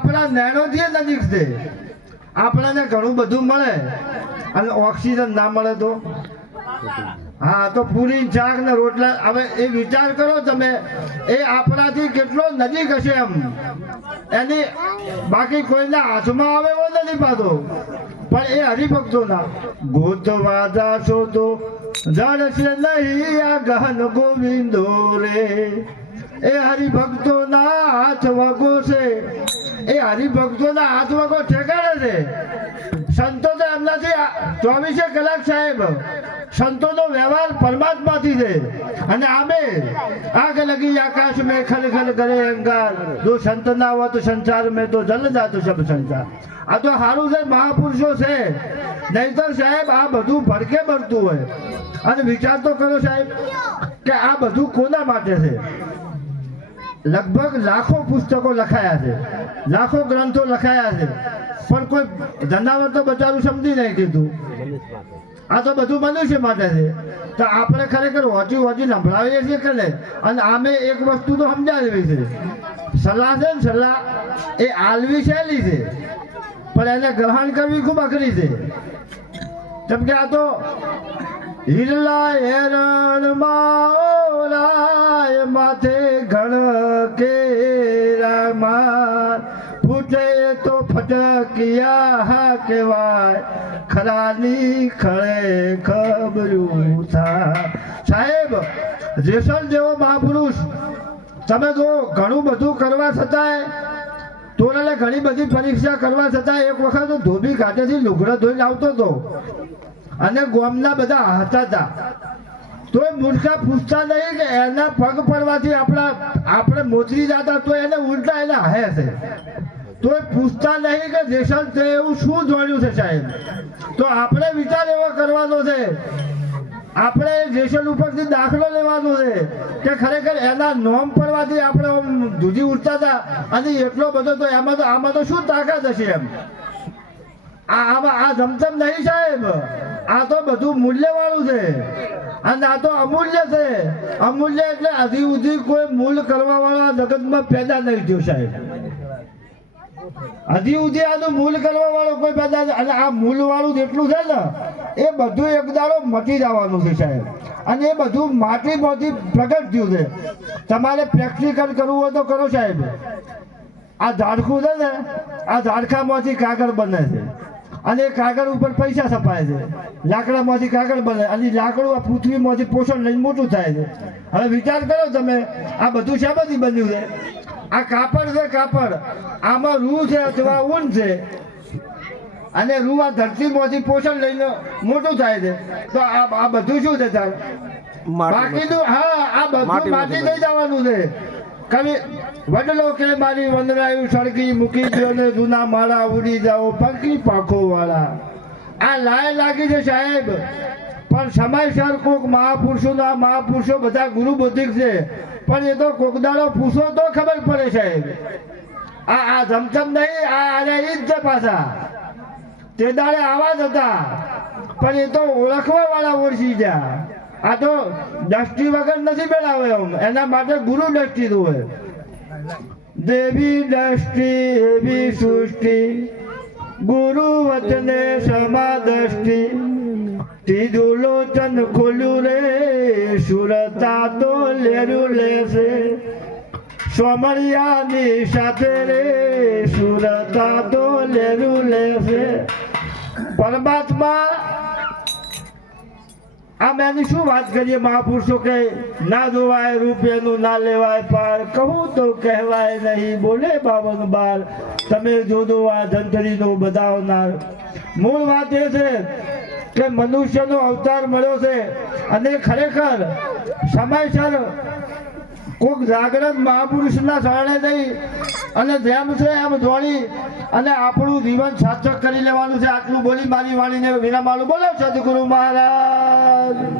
આપણા નેણોથી નજીક છે. આપણાને ઘણું બધું મળે. અને ઓક્સિજન ના મળે તો? હા, તો પૂરી ચાક ને રોટલા. હવે એ વિચાર કરો તમે, એ આપણાથી કેટલો નજીક હશે એમ. એની બાકી કોઈના હાથમાં આવે એવો નથી પાતો. પણ એ હરિભક્તોના. ગોતવા જાશો તો જડશે નહીં આ ગહન ગોવિંદો રે. એ હરિભક્તોના હાથ વગો છે. એ હરિભક્તોના હાથ વગો ઠેકાણે છે. સંતો તો એમનાથી ચોવીસે કલાક સાહેબ, સંતોનો વ્યવહાર પરમાત્માથી છે. અને આમે આગ લગી આકાશ મેં ખલખલ ખલ કરે અંગાર. જો સંત ના હોત સંસાર, મેં તો જલ જાતો સબ સંસાર. આ તો સારું છે, મહાપુરુષો છે. નહીતર સાહેબ, આ બધું ભડકે ભરતું હોય. અને વિચાર તો કરો સાહેબ, કે આ બધું કોના માટે છે? લગભગ લાખો પુસ્તકો લખાયા છે. લાખો ગ્રંથો લખાયા છે. પણ કોઈ ધંધાવર તો બચારું સમજી નહીં કીધું. આ તો બધું મનુષ્ય માટે છે. તો આપણે ખરેખર હોચી હોચી સંભળાવીએ છીએ કે નહીં? અને આમે એક વસ્તુ તો સમજાવી છે. સલાહ છે ને સલાહ, એ આલવી સહેલી છે. પણ એને ગ્રહણ કરવી ખૂબ અઘરી છે. કેમ કે આ તો હિરલા હેરણ માથે ઘણ કેરામાં ફૂટે તો ફટકિયા હા કહેવાય. ખરાની ખળે ખબરું થા સાહેબ, જેસલ જેવો મહાપુરુષ, તમે જો ઘણું બધું કરવા છતાંય, તોરાલે ઘણી બધી પરીક્ષા કરવા છતાં એક વખત હું ધોબી ઘાટેથી લુગડા ધોઈને આવતો હતો. અને ગોમના બધા હતા હતા. તોય મૂર્ખા પૂછતા નહીં કે એના પગ પડવાથી આપણા આપણે મોચરી જતા તો એને ઉલટા એને હે છે. તોય પૂછતા નહીં કે જેસલ તે એવું શું જોડ્યું છે સાહેબ? તો આપણે વિચાર એવો કરવાનો છે. આપણે જેસલ ઉપરથી દાખલો લેવાનો છે કે ખરેખર એના નોમ પડવાથી આપણે ધૂજી ઉઠતા હતા અને એટલો બધો તો એમાં તો આમાં તો શું તાકાત હશે એમ? આ આમાં આ ધમધમ નહીં સાહેબ? આ તો બધું મૂલ્યવાળું છે. અને આ તો અમૂલ્ય છે. અમૂલ્ય એટલે હજી સુધી કોઈ મૂલ કરવા વાળા જગતમાં પેદા નહીં થયું સાહેબ. હજી સુધી આનું મૂલ કરવા વાળો કોઈ પેદા. અને આ મૂલ વાળું જેટલું છે ને, એ બધું એક દાડો મટી જવાનું છે સાહેબ. અને એ બધું માટીમાંથી પ્રગટ થયું છે. તમારે પ્રેક્ટિકલ કરવું હોય તો કરો સાહેબ. આ ઝાડખું છે ને, આ ઝાડખામાંથી કાગળ બને છે. અને કાગળ ઉપર પૈસા છપાય છે. લાકડામાંથી કાગળ બને. અને લાકડું આ પૃથ્વીમાંથી પોષણ લઈને મોટું થાય છે. હવે વિચાર કરો તમે આ બધું શામાંથી બન્યું છે? આ કાપડ છે કાપડ. આમાં રૂ છે અથવા ઊન છે. અને રૂ આ ધરતીમાંથી પોષણ લઈને મોટું થાય છે. તો આ આ બધું શું છે તાર? બાકીનું હા આ બધું માટી માટી જવાનું છે. કવિ વડલો કે મારી વંદરાયું સળગી મૂકી દો ને જૂના માળા ઉડી જાઓ પંખી પાંખો વાળા આ લાય લાગી છે સાહેબ. પણ સમયસર કોક મહાપુરુષોના મહાપુરુષો બધા ગુરુ બુદ્ધિક છે. પણ એ તો કોકદાડો પૂછો તો ખબર પડે સાહેબ. આ આ ધમધમ નહીં, આ આને એ જ છે પાછા. તે દાડે આવા જ હતા. પણ એ તો ઓળખવા વાળા ઓળખી ગયા. આ તો દ્રષ્ટિ વગર નથી બેડાવે એમ એના માટે ગુરુ દ્રષ્ટિ હોય. દેવી દ્રષ્ટિ એવી સૃષ્ટિ. ગુરુ વચને સમા દ્રષ્ટિ ત્રીજું લોચન ખોલ્યું રે, સુરતા તો લેરું લેશે. સોમરિયાની સાથે રે, સુરતા તો લેરું લેશે. પરમાત્મા આમ એની શું વાત કરીએ? મહાપુરુષો કે ના જોવાય રૂપિયાનું ના લેવાય, પાર કહું તો કહેવાય નહીં. બોલે બાવન બાર, તમે જોજો આ ધનધરીનો બધાવનાર. મૂળ વાત એ છે કે મનુષ્યનો અવતાર મળ્યો છે અને ખરેખર સમયસર કોઈક જાગ્રત મહાપુરુષના શરણે જઈ અને જેમ છે એમ જોડી અને આપણું જીવન સાર્થક કરી લેવાનું છે. આટલું બોલી મારી વાણીને વિરામાલું બોલો સદગુરુ મહારાજ. Amen.